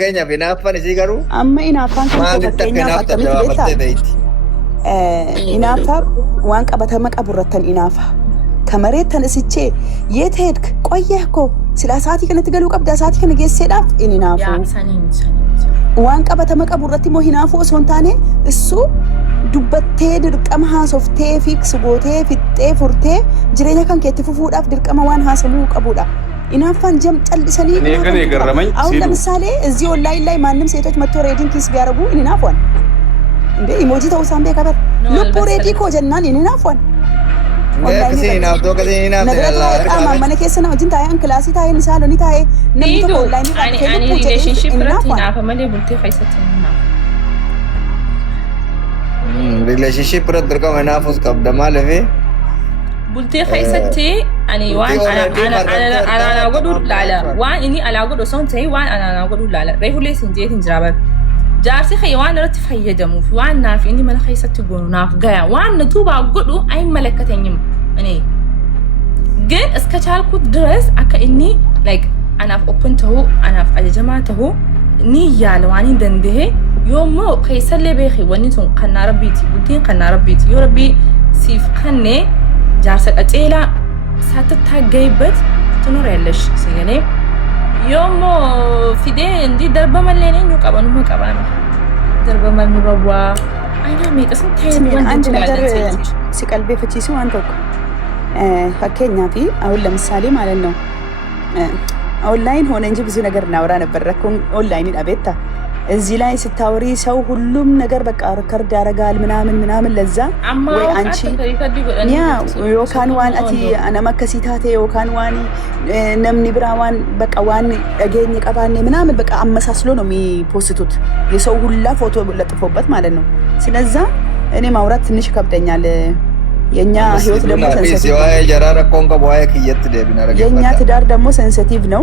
fakkeenya binaaffan isii garuu amma inaaffaan kan maalitti akka fakkeenyaaf inaaftan akkamitti jawaabattee beektaa? beeyti. Inaafa waan qabatama qaburrattan inaafa. Kamareettan isichee yeet heedk qoyyee koo silaa sa'aatii kanatti galuu qabda sa'aatii kana geesseedhaaf in inaafu. Waan qabatama qaburratti immoo hinaafu osoo hin taane issu dubbattee dirqama haasoftee fiks gootee fixxee furtee jireenya kan keetti fufuudhaaf dirqama waan haasamuu qabudha. ኢናፋን ጀም ጨልሰኒ እኔ ገረመኝ አሁን ለምሳሌ እዚህ ኦንላይን ላይ ማንንም ሴቶች መጥቶ ሬዲንግ ኪስ ቢያረጉ ኢናፋን እንዴ ኢሞጂ ተውሳን በከበር ልቡ ሬዲ ኮ ጀናን ኢናፋን ከሲና ዶ ከሲና አማ ማነ ከሰና ወጅን ታያን ክላሲ ታያን ሳሎኒ ታይ ነምቶ ኦንላይን አኒ ሪሌሽንሺፕ ረት ኢናፋ መሌ ቡልቴ ፈይሰትና ሪሌሽንሺፕ ረት ድርቀም ኢናፉስ ቀብደማ ለፌ bultee keessatti ani waan ana godhu laala waan inni ala godhu son ta'e waan ana godhu laala reefulee sinjeetiin jira bar jaarsi khay waan irratti fayyadamuuf waan naaf inni mana keessatti goonu naaf gaya waan natuba godhu ay malakatanyim ani ግን እስከ ቻልኩት ድረስ akka inni like anaaf open tahu anaaf ajajama tahu ni yaala waan dandehe yomo keessallee beekhi wanni sun kan rabbiiti bultiin kan rabbiiti yoo rabbi siif kanne jaarsa qaceela saatattaagayበት ትኖሪያለሽ ሲገኔ ዮሞ ፊዴ እንዲ ደርበመለኔ ነው ቀበኑ ቀባን ደርበመን ረዋ አይና ሜቀስ ታይም ወንድ ነገር ሲቀልቤ ፍቺሱ አንተው ፈከኛፊ አሁን ለምሳሌ ማለት ነው ኦንላይን ሆነ እንጂ ብዙ ነገር እናወራ ነበር ረኩን ኦንላይን አቤታ እዚህ ላይ ስታወሪ ሰው ሁሉም ነገር በቃ ሪከርድ ያረጋል ምናምን ለዛ ወይ አንቺ ያ ዮካን ዋን አቲ አናማ ከሲታቴ ዮካን ዋን ነምኒ ብራዋን በቃ ዋን አገኝ ቀባኔ ምናምን በቃ አመሳስሎ ነው የሚፖስቱት የሰው ሁላ ፎቶ ለጥፎበት ማለት ነው ስለዛ እኔ ማውራት ትንሽ ከብደኛል የኛ ህይወት ደግሞ ሴንሲቲቭ ነው የጀራራ ኮንካ ቦያ ከየት ደብና ረጋ የኛ ትዳር ደግሞ ሴንሲቲቭ ነው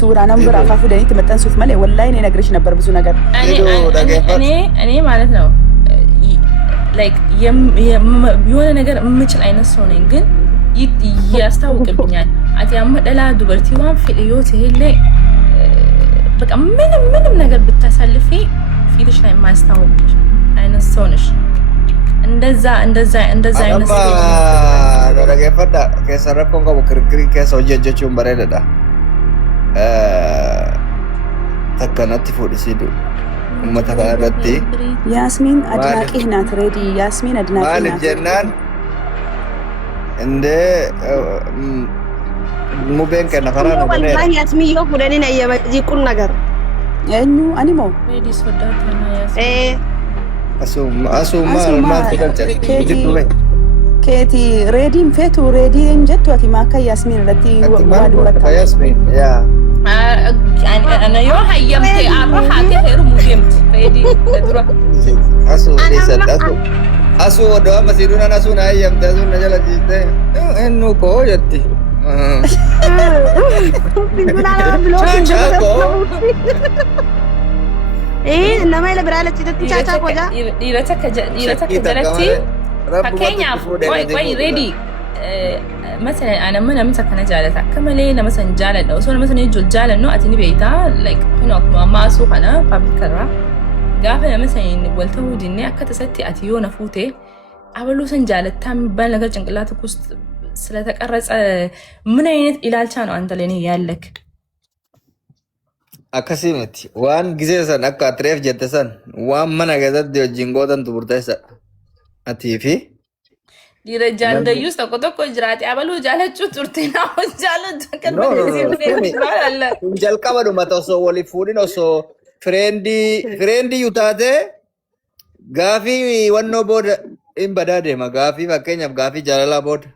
ሱራ ነምበር አፋፉ ደኒ ተመጣን ሱት ማለት ወላሂ እኔ ነግርሽ ነበር ብዙ ነገር እኔ ማለት ነው ላይክ የሆነ ነገር የምችል አይነት ሰው ነኝ ግን ያስታውቅብኛል አቲያም ደላ ዱበርቲ ዋን ፊልዮት ይሄለ በቃ ምንም ነገር ብታሳልፊ ፊትሽ ላይ ማስታወቅ አይነት ሰው ነሽ እንደዛ አይነት ረገፈዳ ከሰረኮን ጋር ክርክሪ ከሰው ጀጀቹን በረደዳ ተከናት ፎዲሲዱ መተባረቲ ያስሚን አድናቂ ናት ሬዲ ያስሚን አድናቂ ናት ማለት ጀናን እንደ ሙቤን ከነፈራ ነው ወላሂ ያስሚ ይወኩደኒ ነው የበጂቁን ነገር እኙ አኒሞ ሬዲ ሶዳታና ያስሚ asuma mal ተቀጨ ጅዱበ ኬቲ ሬዲም ፌቱ ሬዲ እንጀቷቲ ማካ ያስሚን ረቲ ወዱበታ ያስሚን ያ انا يو هيمت اروحات هيرو مجمت ሬዲ ለድሮ asu desadatu asu ወደ መስጂዱና አሱና ያምታዙ ነጀለ ጂተ እኑ ኮየቲ ቢንጉና ብሎ nama ila birala chitatti chacha koja dirata kajalati fakenya wai ready مثلا انا من مسكنا جالتا كمالي انا مثلا جالد او سو مثلا يجول جالد نو اتني بيتا لايك هنا ما سو انا فبكرا غافه مثلا ولتو ديني اكتستي اتيو نفوتي አበሉ ሰንጃለታ የሚባል ነገር ጭንቅላትክ ውስጥ ስለተቀረጸ ምን አይነት ኢላልቻ ነው አንተ ለኔ ያለክ akkasumatti waan gisee san akka atreef jette san waan mana keessatti wajjin gootan turteessa atii fi dhiira jaaldayyus tokko jiraate abaluu jaalachuu turte naa jaalatu kan kun jalqaba dhumata osoo waliif fuudhin osoo fireendi yu taate gaafii wannoo booda hin badaa deema gaafii fakkeenyaaf gaafii jaalalaa booda